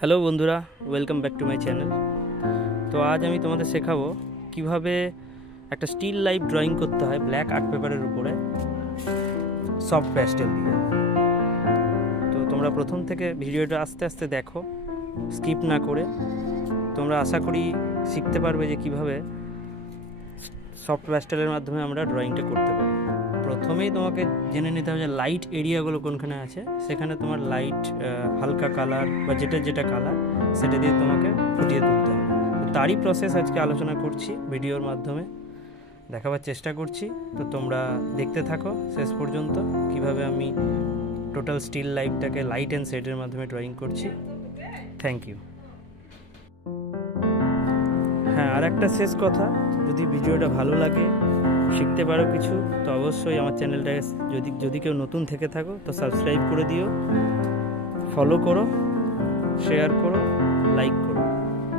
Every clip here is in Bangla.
হ্যালো বন্ধুরা, welcome back to my channel. তো আজ আমি তোমাদের শেখাবো কিভাবে একটা স্টিল লাইফ ড্রয়িং করতে হয় ব্ল্যাক আর্ট পেপারের উপরে সফট প্যাস্টেল দিয়ে। তো তোমরা প্রথম থেকে ভিডিওটা আস্তে আস্তে দেখো, স্কিপ না করে। তোমরা আশা করি শিখতে পারবে যে কিভাবে সফট প্যাস্টেলের মাধ্যমে আমরা ড্রয়িংটা করতে পারি। প্রথমেই তোমাকে জেনে নিতে হবে যে লাইট এরিয়াগুলো কোনখানে আছে। সেখানে তোমার লাইট হালকা কালার বা যেটা কালার সেটা দিয়ে তোমাকে ফুটিয়ে তুলতে হবে। তারই প্রসেস আজকে আলোচনা করছি, ভিডিওর মাধ্যমে দেখাবার চেষ্টা করছি। তো তোমরা দেখতে থাকো শেষ পর্যন্ত কিভাবে আমি টোটাল স্টিল লাইফটাকে লাইট অ্যান্ড শেডের মাধ্যমে ড্রয়িং করছি। Thank you. হ্যাঁ, আর একটা শেষ কথা, যদি ভিডিওটা ভালো লাগে, শিখতে পারো কিছু, তো অবশ্যই আমার চ্যানেলটাকে যদি কেউ নতুন থেকে থাকো তো সাবস্ক্রাইব করে দিও, ফলো করো, শেয়ার করো, লাইক করো।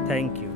Thank you.